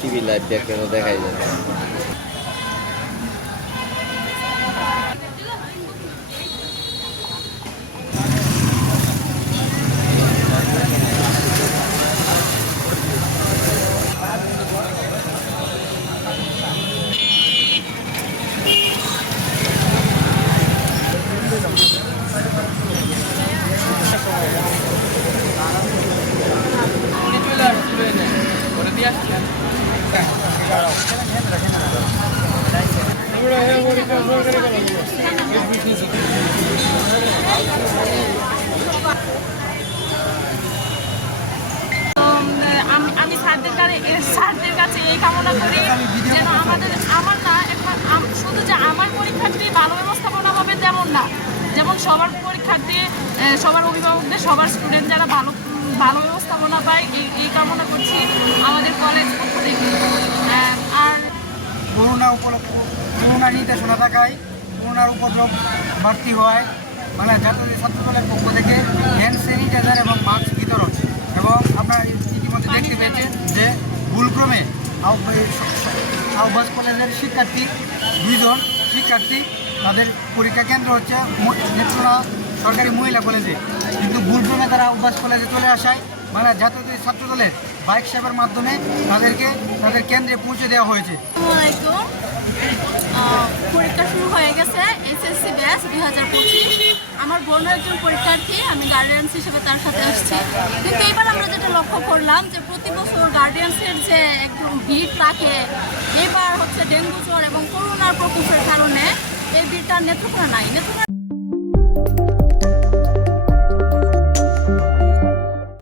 TV live কেন দেখাই যায় আম- স্যারদের কাছে স্যারদের কাছে এই কামনা করি যেন আমাদের আমার না এখন শুধু যে আমার পরীক্ষার্থী ভালো ব্যবস্থাপনা হবে তেমন না। যেমন সবার পরীক্ষার্থী সবার অভিভাবকদের, সবার স্টুডেন্ট যারা ভালো ভালো ব্যবস্থাপনা পায়, এই কামনা করছি। আমাদের কলেজ পক্ষ থেকে আহ, আর করোনা উপলক্ষ করোনা নির্দেশনা থাকায় করোনার উপদ্রব বাড়তি হয়। মানে জাতীয় ছাত্র দলের পক্ষ থেকে হ্যান্ড স্যানিটাইজার এবং মাস্ক বিতরণ। এবং আপনারা ইতিমধ্যে দেখতে পেয়েছেন যে ভুলক্রমে আহ্বাস কলেজের শিক্ষার্থী দুইজন, শিক্ষার্থী তাদের পরীক্ষা কেন্দ্র হচ্ছে নেত্রকোনা সরকারি মহিলা কলেজে। কিন্তু ভুলক্রমে তারা আহ্বাস কলেজে চলে আসায় মানে জাতীয় ছাত্র দলের বাইক সেবার মাধ্যমে তাদেরকে, তাদের কেন্দ্রে পৌঁছে দেওয়া হয়েছে। পরীক্ষা শুরু হয়ে গেছে, এসএসসি ব্যাচ দুই হাজার পঁচিশ। আমার বোনও একজন পরীক্ষার্থী, আমি গার্ডিয়ান্স হিসেবে তার সাথে আসছি। কিন্তু এবার আমরা যেটা লক্ষ্য করলাম যে প্রতি বছর গার্ডিয়ান্সের যে একদম ভিড় থাকে এবার হচ্ছে ডেঙ্গু জ্বর এবং করোনার প্রকোপের কারণে এই ভিড়টা নেত্রকোনা নাই। নেত্রকোনা